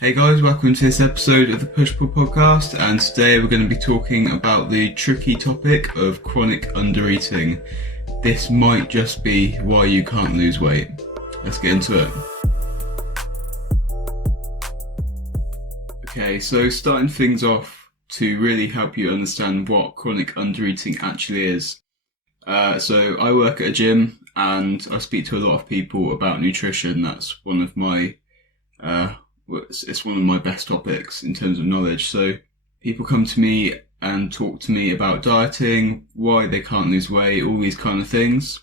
Hey guys, welcome to this episode of the Push Pull podcast, and today we're going to be talking about the tricky topic of chronic undereating. This might just be why you can't lose weight. Let's get into it. Okay, so starting things off to really help you understand what chronic undereating actually is. So I work at a gym and I speak to a lot of people about nutrition. That's one of my it's one of my best topics in terms of knowledge. So people come to me and talk to me about dieting, why they can't lose weight, all these kind of things.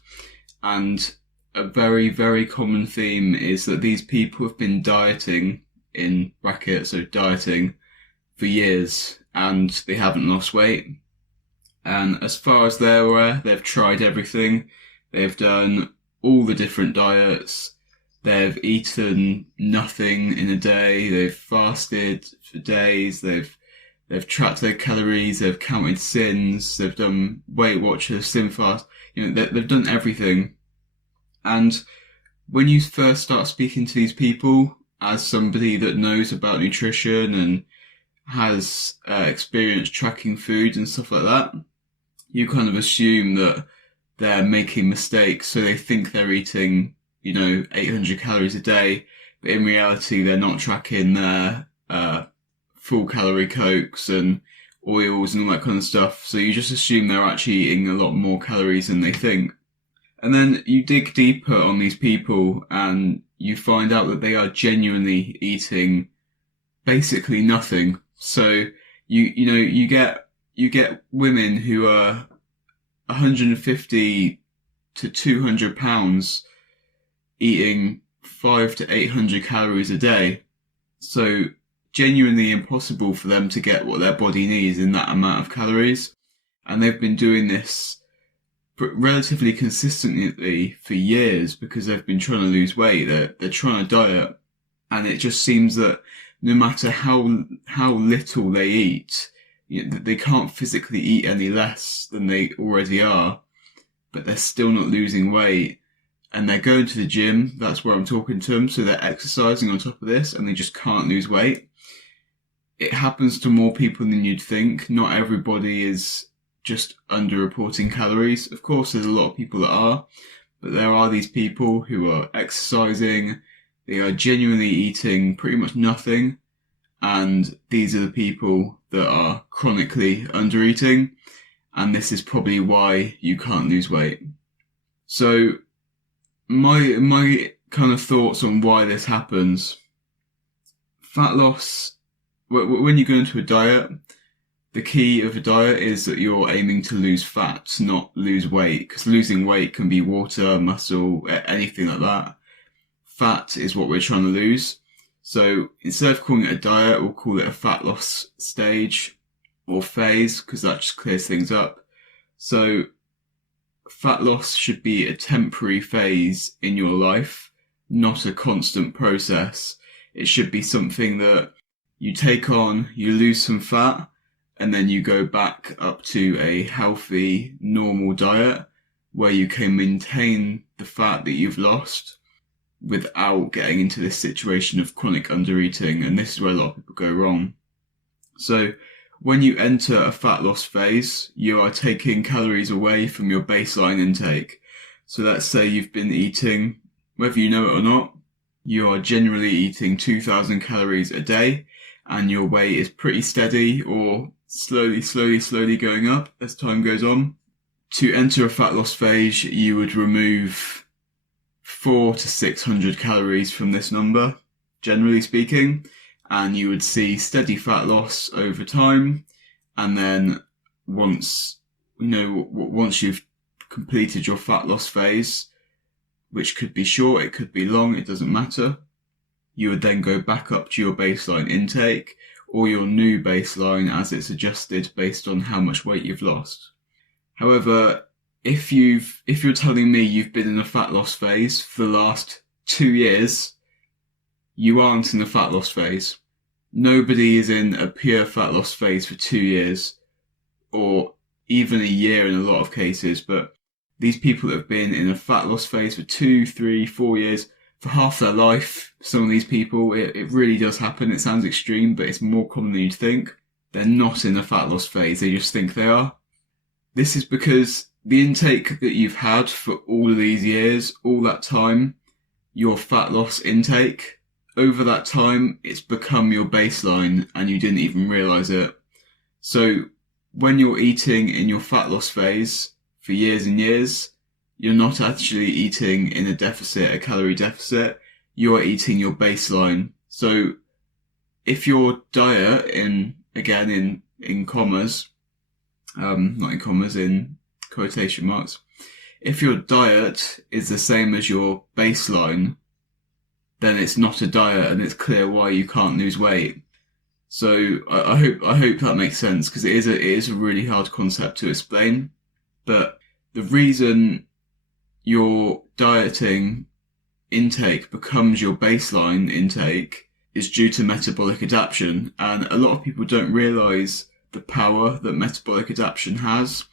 And a very, very common theme is that these people have been dieting, in brackets, so dieting, for years and they haven't lost weight. And as far as they're aware, they've tried everything. They've done all the different diets. They've eaten nothing in a day. They've fasted for days. They've tracked their calories. They've counted sins. They've done Weight Watchers, SlimFast. They've done everything. And when you first start speaking to these people as somebody that knows about nutrition and has experience tracking food and stuff like that, you kind of assume that they're making mistakes. So they think they're eating 800 calories a day, but in reality, they're not tracking their full calorie cokes and oils and all that kind of stuff. So you just assume they're actually eating a lot more calories than they think. And then you dig deeper on these people and you find out that they are genuinely eating basically nothing. So you get women who are 150 to 200 pounds eating 500 to 800 calories a day. So genuinely impossible for them to get what their body needs in that amount of calories. And they've been doing this relatively consistently for years because they've been trying to lose weight. They're trying to diet. And it just seems that no matter how little they eat, they can't physically eat any less than they already are, but they're still not losing weight. And they're going to the gym, that's where I'm talking to them, so they're exercising on top of this and they just can't lose weight. It happens to more people than you'd think. Not everybody is just underreporting calories. Of course, there's a lot of people that are, but there are these people who are exercising, they are genuinely eating pretty much nothing, and these are the people that are chronically undereating, and this is probably why you can't lose weight. So my kind of thoughts on why this happens. Fat loss, when you go into a diet, the key of a diet is that you're aiming to lose fat, not lose weight, because losing weight can be water, muscle, anything like that. Fat is what we're trying to lose. So instead of calling it a diet, we'll call it a fat loss stage or phase, because that just clears things up. So fat loss should be a temporary phase in your life, not a constant process. It should be something that you take on, you lose some fat, and then you go back up to a healthy, normal diet where you can maintain the fat that you've lost without getting into this situation of chronic undereating. And this is where a lot of people go wrong. So when you enter a fat loss phase, you are taking calories away from your baseline intake. So let's say you've been eating, whether you know it or not, you are generally eating 2,000 calories a day and your weight is pretty steady or slowly going up as time goes on. To enter a fat loss phase, you would remove 400 to 600 calories from this number, generally speaking. And you would see steady fat loss over time. And then once you've completed your fat loss phase, which could be short, it could be long, it doesn't matter, you would then go back up to your baseline intake or your new baseline as it's adjusted based on how much weight you've lost. However, if you're telling me you've been in a fat loss phase for the last 2 years, you aren't in the fat loss phase. Nobody is in a pure fat loss phase for 2 years, or even a year in a lot of cases, but these people that have been in a fat loss phase for 2, 3, 4 years, for half their life, some of these people, it really does happen. It sounds extreme, but it's more common than you'd think. They're not in a fat loss phase, they just think they are. This is because the intake that you've had for all of these years, all that time, your fat loss intake, over that time, it's become your baseline and you didn't even realise it. So when you're eating in your fat loss phase for years and years, you're not actually eating in a deficit, a calorie deficit. You are eating your baseline. So if your diet, in commas, not in commas, in quotation marks, if your diet is the same as your baseline, then it's not a diet, and it's clear why you can't lose weight. So I hope that makes sense, because it is a really hard concept to explain. But the reason your dieting intake becomes your baseline intake is due to metabolic adaptation, and a lot of people don't realise the power that metabolic adaptation has.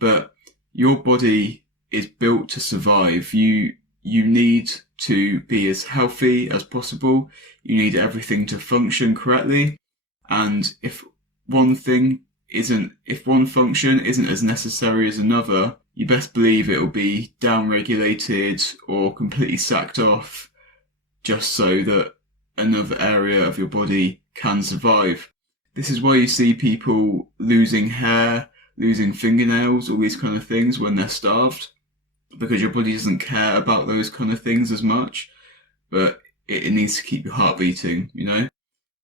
But your body is built to survive. You need to be as healthy as possible. You need everything to function correctly. And if one function isn't as necessary as another, you best believe it will be down-regulated or completely sacked off, just so that another area of your body can survive. This is why you see people losing hair, losing fingernails, all these kind of things when they're starved, because your body doesn't care about those kind of things as much, but it needs to keep your heart beating, you know?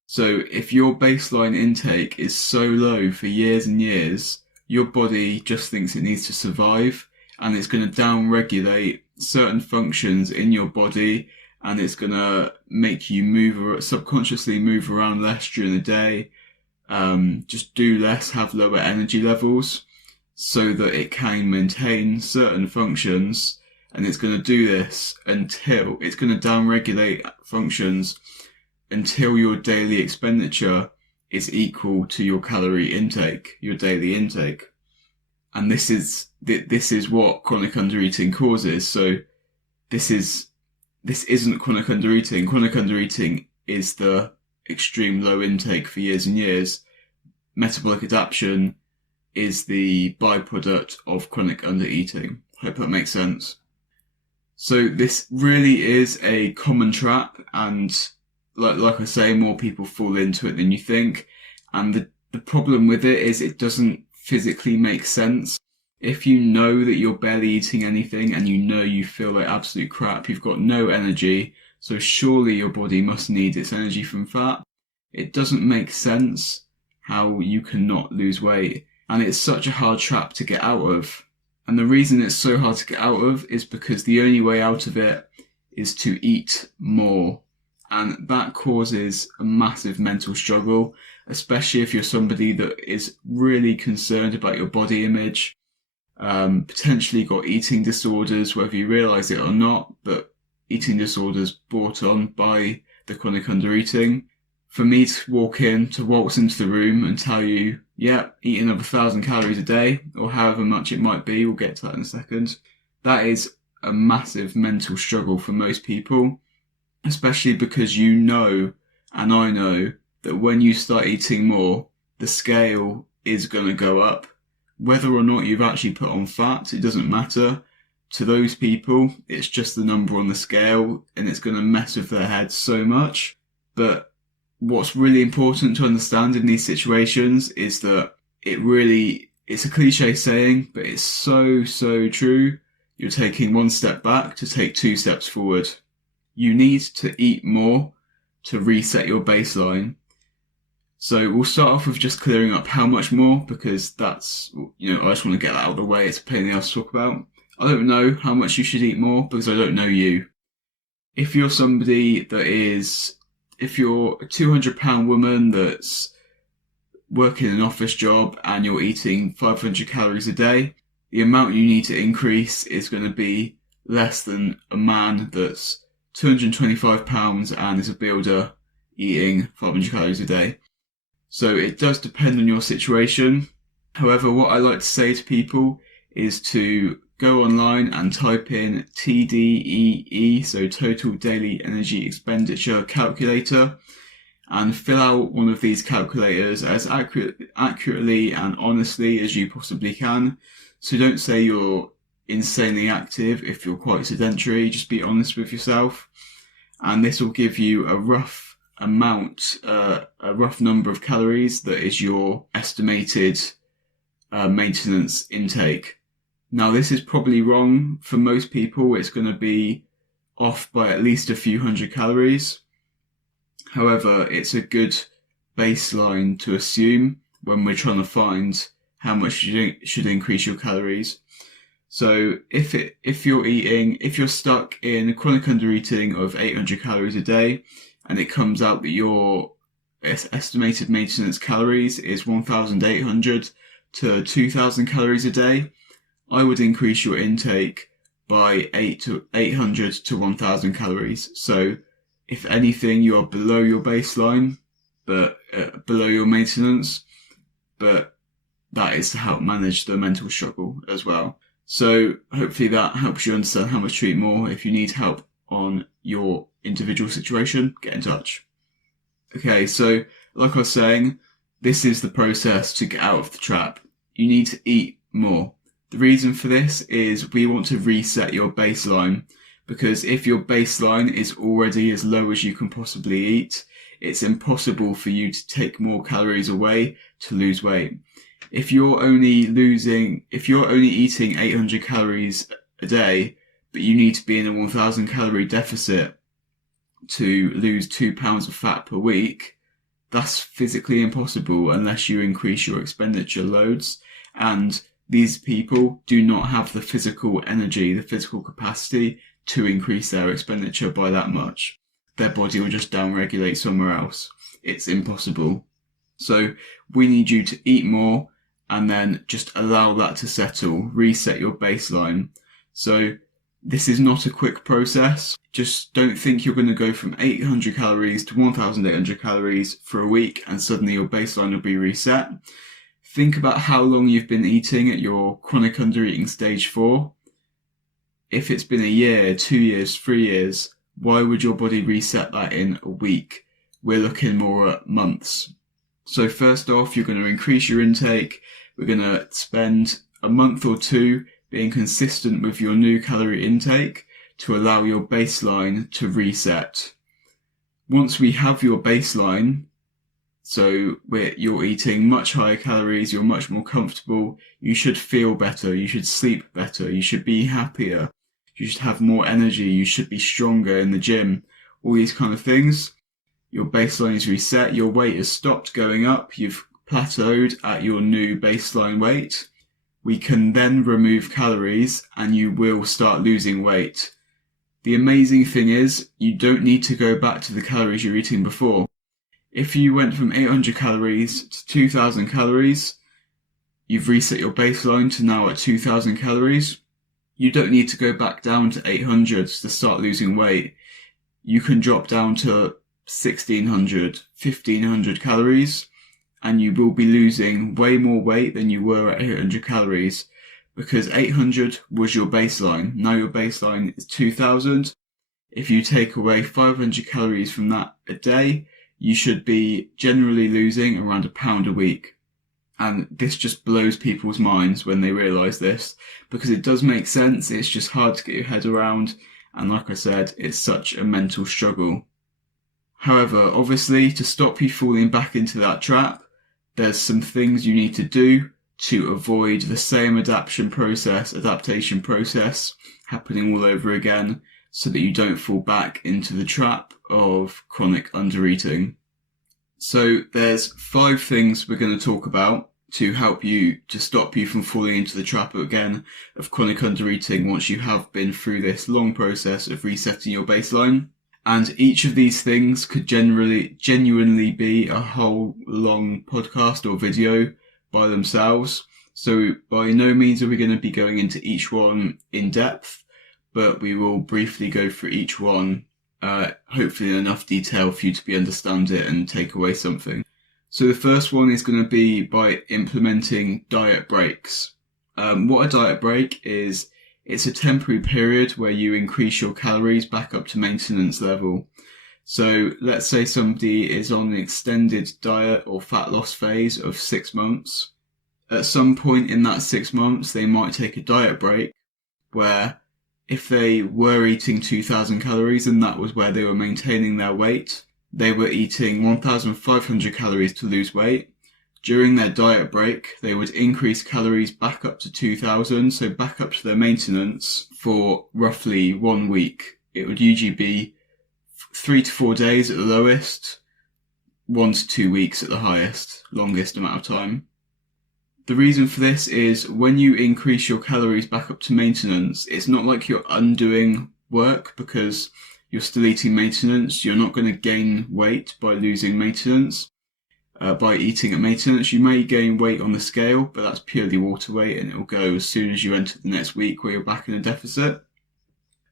So if your baseline intake is so low for years and years, your body just thinks it needs to survive, and it's going to down-regulate certain functions in your body, and it's going to make you subconsciously move around less during the day, just do less, have lower energy levels, so that it can maintain certain functions. And it's going to do this until it's going to down-regulate functions until your daily expenditure is equal to your calorie intake, your daily intake. And this is what chronic undereating causes. So this isn't chronic undereating. Chronic undereating is the extreme low intake for years and years. Metabolic adaptation is the byproduct of chronic undereating. Hope that makes sense. So this really is a common trap, and like I say, more people fall into it than you think. And the problem with it is it doesn't physically make sense. If you know that you're barely eating anything and you know you feel like absolute crap, you've got no energy, so surely your body must need its energy from fat. It doesn't make sense how you cannot lose weight. And it's such a hard trap to get out of. And the reason it's so hard to get out of is because the only way out of it is to eat more. And that causes a massive mental struggle, especially if you're somebody that is really concerned about your body image, potentially got eating disorders, whether you realise it or not, but eating disorders brought on by the chronic undereating. For me to waltz into the room and tell you, yeah, eat another 1,000 calories a day, or however much it might be, we'll get to that in a second, that is a massive mental struggle for most people, especially because you know, and I know, that when you start eating more, the scale is going to go up. Whether or not you've actually put on fat, it doesn't matter. To those people, it's just the number on the scale, and it's going to mess with their heads so much. But what's really important to understand in these situations is that it's a cliche saying, but it's so true. You're taking one step back to take 2 steps forward. You need to eat more to reset your baseline. So we'll start off with just clearing up how much more, because that's, I just want to get that out of the way. It's a pain in the ass to talk about. I don't know how much you should eat more because I don't know you. If you're a 200-pound woman that's working an office job and you're eating 500 calories a day, the amount you need to increase is going to be less than a man that's 225 pounds and is a builder eating 500 calories a day. So it does depend on your situation. However, what I like to say to people is to go online and type in TDEE, so Total Daily Energy Expenditure Calculator, and fill out one of these calculators as accurately and honestly as you possibly can. So don't say you're insanely active if you're quite sedentary, just be honest with yourself. And this will give you a rough amount, a rough number of calories that is your estimated maintenance intake. Now, this is probably wrong for most people. It's going to be off by at least a few hundred calories. However, it's a good baseline to assume when we're trying to find how much you should increase your calories. So if you're stuck in chronic undereating of 800 calories a day, and it comes out that your estimated maintenance calories is 1,800 to 2,000 calories a day, I would increase your intake by 800 to 1,000 calories. So if anything, you are below your baseline, but below your maintenance, but that is to help manage the mental struggle as well. So hopefully that helps you understand how much to eat more. If you need help on your individual situation, get in touch. Okay, so like I was saying, this is the process to get out of the trap. You need to eat more. The reason for this is we want to reset your baseline, because if your baseline is already as low as you can possibly eat, it's impossible for you to take more calories away to lose weight. If you're only eating 800 calories a day, but you need to be in a 1,000 calorie deficit to lose 2 pounds of fat per week, that's physically impossible unless you increase your expenditure loads. And these people do not have the physical energy, the physical capacity to increase their expenditure by that much. Their body will just downregulate somewhere else. It's impossible. So we need you to eat more and then just allow that to settle, reset your baseline. So this is not a quick process. Just don't think you're going to go from 800 calories to 1,800 calories for a week and suddenly your baseline will be reset. Think about how long you've been eating at your chronic undereating stage 4. If it's been a year, 2 years, 3 years, why would your body reset that in a week? We're looking more at months. So first off, you're going to increase your intake. We're going to spend a month or two being consistent with your new calorie intake to allow your baseline to reset. Once we have your baseline, so you're eating much higher calories, you're much more comfortable, you should feel better, you should sleep better, you should be happier, you should have more energy, you should be stronger in the gym, all these kind of things. Your baseline is reset, your weight has stopped going up, you've plateaued at your new baseline weight. We can then remove calories and you will start losing weight. The amazing thing is you don't need to go back to the calories you're eating before. If you went from 800 calories to 2,000 calories, you've reset your baseline to now at 2,000 calories. You don't need to go back down to 800 to start losing weight. You can drop down to 1,600, 1,500 calories, and you will be losing way more weight than you were at 800 calories, because 800 was your baseline. Now your baseline is 2,000. If you take away 500 calories from that a day, you should be generally losing around £1 a week. And this just blows people's minds when they realise this, because it does make sense. It's just hard to get your head around. And like I said, it's such a mental struggle. However, obviously, to stop you falling back into that trap, there's some things you need to do to avoid the same adaptation process happening all over again, so that you don't fall back into the trap of chronic undereating. So there's 5 things we're going to talk about to help you, to stop you from falling into the trap again of chronic undereating once you have been through this long process of resetting your baseline. And each of these things could genuinely be a whole long podcast or video by themselves. So by no means are we going to be going into each one in depth, but we will briefly go through each one, hopefully in enough detail for you to understand it and take away something. So the first one is going to be by implementing diet breaks. What a diet break is it's a temporary period where you increase your calories back up to maintenance level. So let's say somebody is on an extended diet or fat loss phase of 6 months. At some point in that 6 months, they might take a diet break where if they were eating 2,000 calories and that was where they were maintaining their weight, they were eating 1,500 calories to lose weight. During their diet break, they would increase calories back up to 2,000, so back up to their maintenance for roughly 1 week. It would usually be 3 to 4 days at the lowest, 1 to 2 weeks at the highest, longest amount of time. The reason for this is when you increase your calories back up to maintenance, it's not like you're undoing work because you're still eating maintenance. You're not going to gain weight by losing maintenance. By eating at maintenance, you may gain weight on the scale, but that's purely water weight and it will go as soon as you enter the next week where you're back in a deficit.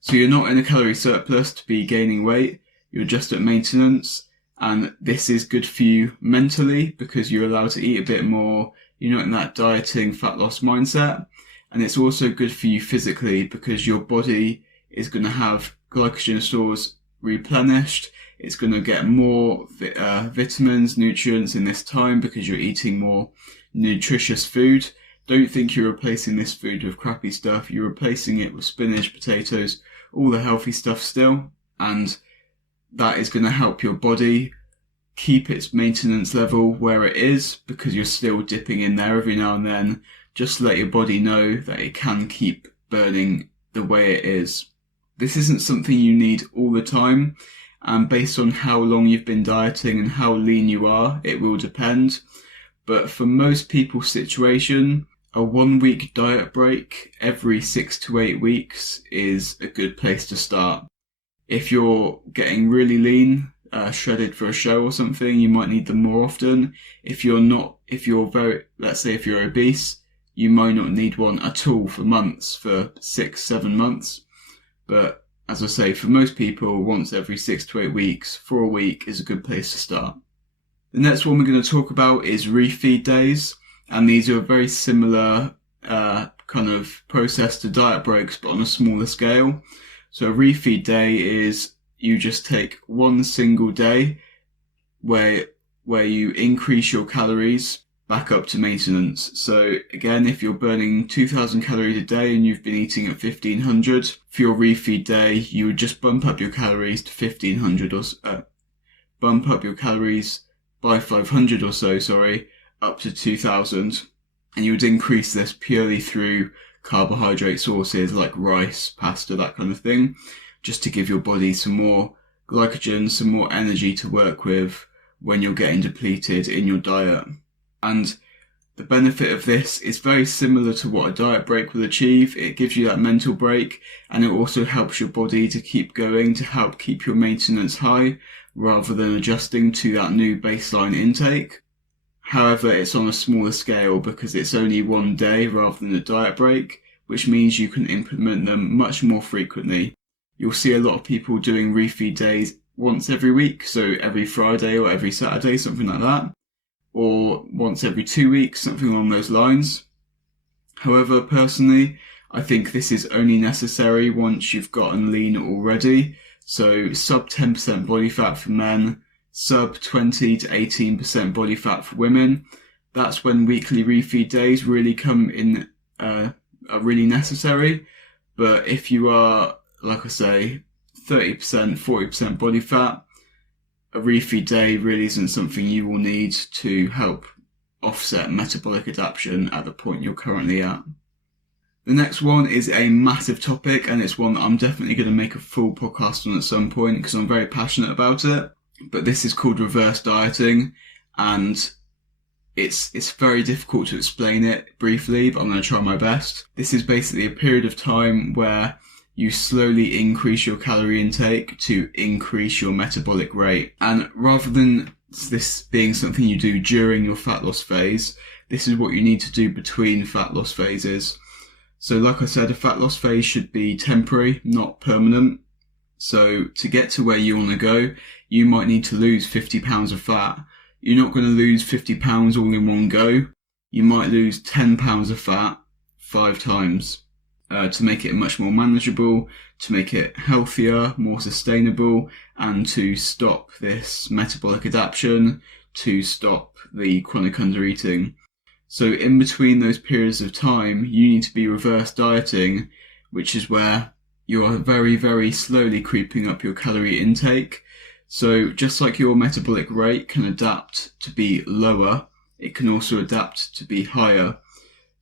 So you're not in a calorie surplus to be gaining weight, you're just at maintenance, and this is good for you mentally because you're allowed to eat a bit more, you're not in that dieting fat loss mindset, and it's also good for you physically because your body is going to have glycogen stores replenished. It's going to get more vitamins, nutrients in this time because you're eating more nutritious food. Don't think you're replacing this food with crappy stuff. You're replacing it with spinach, potatoes, all the healthy stuff still. And that is going to help your body keep its maintenance level where it is because you're still dipping in there every now and then just to let your body know that it can keep burning the way it is. This isn't something you need all the time. And based on how long you've been dieting and how lean you are, it will depend. But for most people's situation, a 1 week diet break every 6 to 8 weeks is a good place to start. If you're getting really lean, shredded for a show or something, you might need them more often. If you're let's say if you're obese, you might not need one at all for months, for 6-7 months. But as I say, for most people, once every 6 to 8 weeks, for a week is a good place to start. The next one we're going to talk about is Refeed Days, and these are a very similar kind of process to diet breaks, but on a smaller scale. So a Refeed Day is you just take one single day where you increase your calories back up to maintenance. So again, if you're burning 2,000 calories a day and you've been eating at 1,500, for your refeed day, you would just bump up your calories to 1,500 or bump up your calories by 500 or so, up to 2,000. And you would increase this purely through carbohydrate sources like rice, pasta, that kind of thing, just to give your body some more glycogen, some more energy to work with when you're getting depleted in your diet. And the benefit of this is very similar to what a diet break will achieve. It gives you that mental break, and it also helps your body to keep going, to help keep your maintenance high rather than adjusting to that new baseline intake. However, it's on a smaller scale because it's only 1 day rather than a diet break, which means you can implement them much more frequently. You'll see a lot of people doing refeed days once every week, so every Friday or every Saturday, something like that, or once every 2 weeks, something along those lines. However, personally, I think this is only necessary once you've gotten lean already. So sub 10% body fat for men, sub 20 to 18% body fat for women. That's when weekly refeed days really come in, are really necessary. But if you are, like I say, 30%, 40% body fat, a refeed day really isn't something you will need to help offset metabolic adaptation at the point you're currently at. The next one is a massive topic, and it's one that I'm definitely going to make a full podcast on at some point because I'm very passionate about it. But this is called reverse dieting, and it's very difficult to explain it briefly, but I'm going to try my best. This is basically a period of time where you slowly increase your calorie intake to increase your metabolic rate. And rather than this being something you do during your fat loss phase, this is what you need to do between fat loss phases. So like I said, a fat loss phase should be temporary, not permanent. So to get to where you want to go, you might need to lose 50 pounds of fat. You're not going to lose 50 pounds all in one go. You might lose 10 pounds of fat 5 times. to make it much more manageable, to make it healthier, more sustainable, and to stop this metabolic adaptation, to stop the chronic undereating. So in between those periods of time, you need to be reverse dieting, which is where you are very, very slowly creeping up your calorie intake. So just like your metabolic rate can adapt to be lower, it can also adapt to be higher.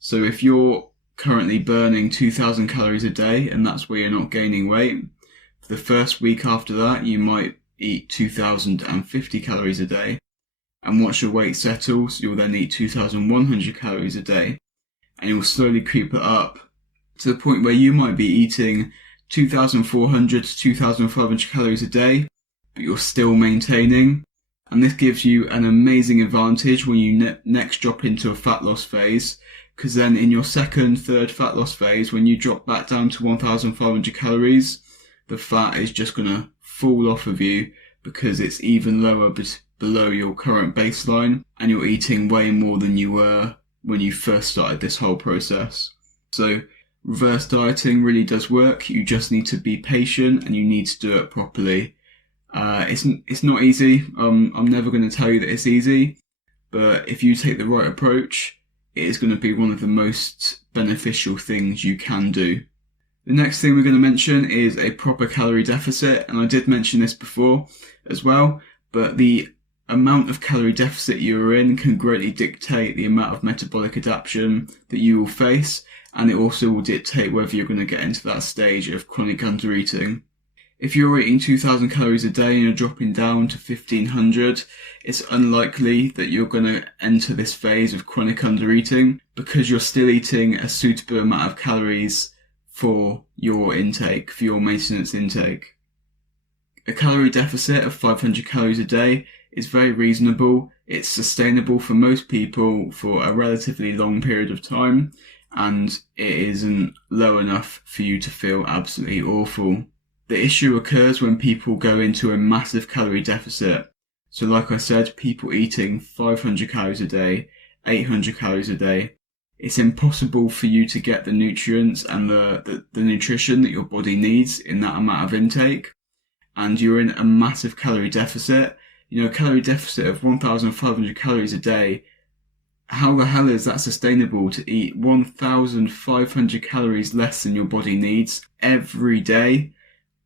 So if you're currently burning 2,000 calories a day and that's where you're not gaining weight, for the first week after that, you might eat 2,050 calories a day. And once your weight settles, you'll then eat 2,100 calories a day. And you'll slowly creep it up to the point where you might be eating 2,400 to 2,500 calories a day, but you're still maintaining. And this gives you an amazing advantage when you next drop into a fat loss phase, because then in your second, third fat loss phase, when you drop back down to 1,500 calories, the fat is just going to fall off of you because it's even lower below your current baseline, and you're eating way more than you were when you first started this whole process. So reverse dieting really does work. You just need to be patient and you need to do it properly. It's not easy. I'm never going to tell you that it's easy, but if you take the right approach, it is going to be one of the most beneficial things you can do. The next thing we're going to mention is a proper calorie deficit, and I did mention this before as well, but the amount of calorie deficit you're in can greatly dictate the amount of metabolic adaptation that you will face, and it also will dictate whether you're going to get into that stage of chronic undereating. If you're eating 2,000 calories a day and you're dropping down to 1,500, it's unlikely that you're going to enter this phase of chronic undereating because you're still eating a suitable amount of calories for your intake, for your maintenance intake. A calorie deficit of 500 calories a day is very reasonable. It's sustainable for most people for a relatively long period of time, and it isn't low enough for you to feel absolutely awful. The issue occurs when people go into a massive calorie deficit. So like I said, people eating 500 calories a day, 800 calories a day, it's impossible for you to get the nutrients and the nutrition that your body needs in that amount of intake. And you're in a massive calorie deficit. You know, a calorie deficit of 1,500 calories a day, how the hell is that sustainable to eat 1,500 calories less than your body needs every day?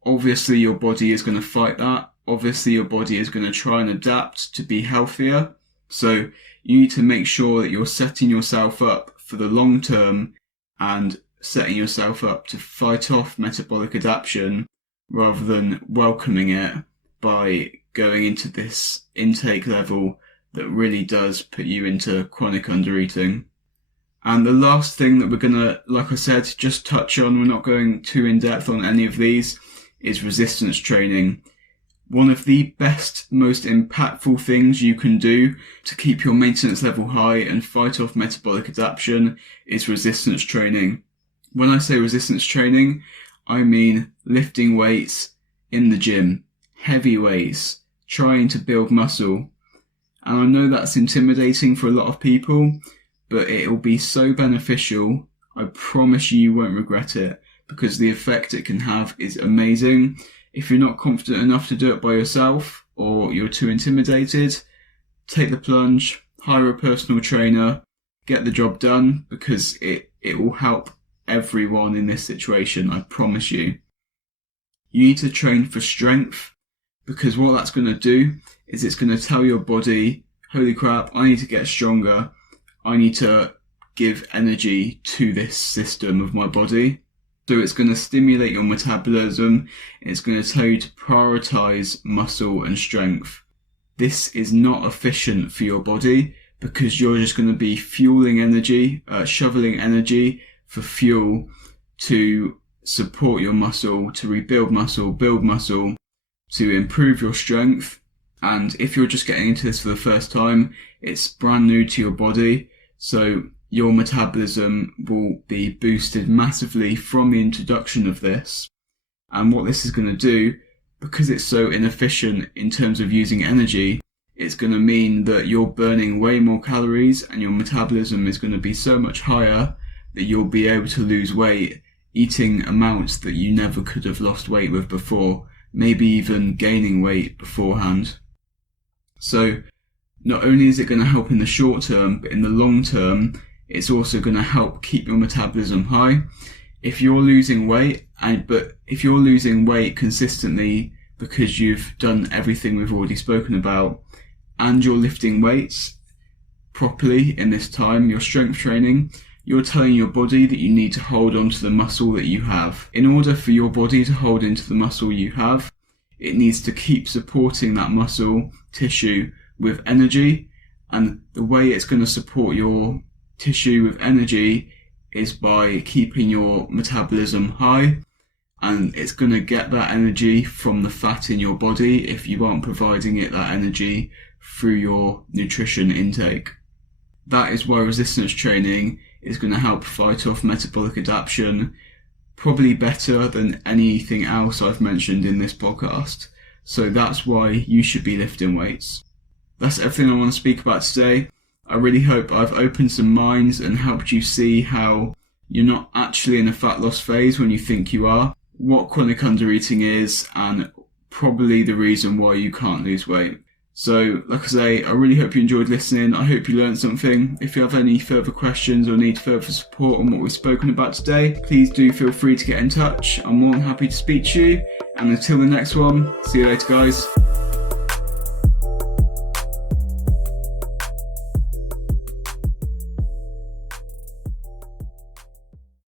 Obviously your body is going to fight that. Obviously your body is going to try and adapt to be healthier. So you need to make sure that you're setting yourself up for the long term and setting yourself up to fight off metabolic adaptation rather than welcoming it by going into this intake level that really does put you into chronic undereating. And the last thing that we're going to, like I said, just touch on, we're not going too in depth on any of these, is resistance training. One of the best, most impactful things you can do to keep your maintenance level high and fight off metabolic adaptation is resistance training. When I say resistance training, I mean lifting weights in the gym, heavy weights, trying to build muscle. And I know that's intimidating for a lot of people, but it will be so beneficial. I promise you won't regret it, because the effect it can have is amazing. If you're not confident enough to do it by yourself, or you're too intimidated, take the plunge, hire a personal trainer, get the job done, because it will help everyone in this situation, I promise you. You need to train for strength, because what that's going to do is it's going to tell your body, holy crap, I need to get stronger. I need to give energy to this system of my body. So it's going to stimulate your metabolism. It's going to tell you to prioritize muscle and strength. This is not efficient for your body because you're just going to be fueling energy, shoveling energy for fuel to support your muscle, to rebuild muscle, build muscle, to improve your strength. And if you're just getting into this for the first time, it's brand new to your body. So your metabolism will be boosted massively from the introduction of this. And what this is going to do, because it's so inefficient in terms of using energy, it's going to mean that you're burning way more calories and your metabolism is going to be so much higher that you'll be able to lose weight eating amounts that you never could have lost weight with before, maybe even gaining weight beforehand. So not only is it going to help in the short term, but in the long term, it's also going to help keep your metabolism high. If you're losing weight, but if you're losing weight consistently because you've done everything we've already spoken about, and you're lifting weights properly in this time, your strength training, you're telling your body that you need to hold on to the muscle that you have. In order for your body to hold into the muscle you have, it needs to keep supporting that muscle tissue with energy, and the way it's going to support your tissue with energy is by keeping your metabolism high, and it's going to get that energy from the fat in your body if you aren't providing it that energy through your nutrition intake. That is why resistance training is going to help fight off metabolic adaptation, probably better than anything else I've mentioned in this podcast. So that's why you should be lifting weights. That's everything I want to speak about today. I really hope I've opened some minds and helped you see how you're not actually in a fat loss phase when you think you are, what chronic undereating is, and probably the reason why you can't lose weight. So, like I say, I really hope you enjoyed listening. I hope you learned something. If you have any further questions or need further support on what we've spoken about today, please do feel free to get in touch. I'm more than happy to speak to you. And until the next one, see you later, guys.